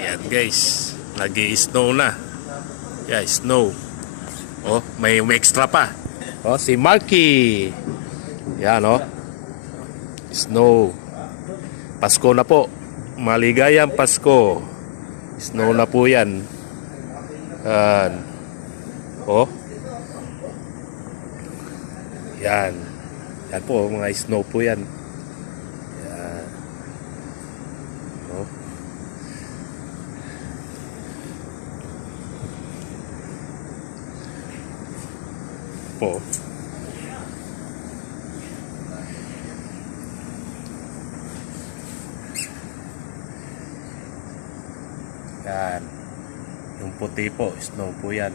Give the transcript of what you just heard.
Yan guys, nag-i-snow na. Yeah, snow. Oh, may extra pa. Oh, si Marky. Yan oh. Snow. Pasko na po. Maligayang Pasko. Snow na po yan. Yan. Oh. Yan. Yan po, mga snow po yan. Yan. Oh. Po. Yan. Yung puti po, snow po yan.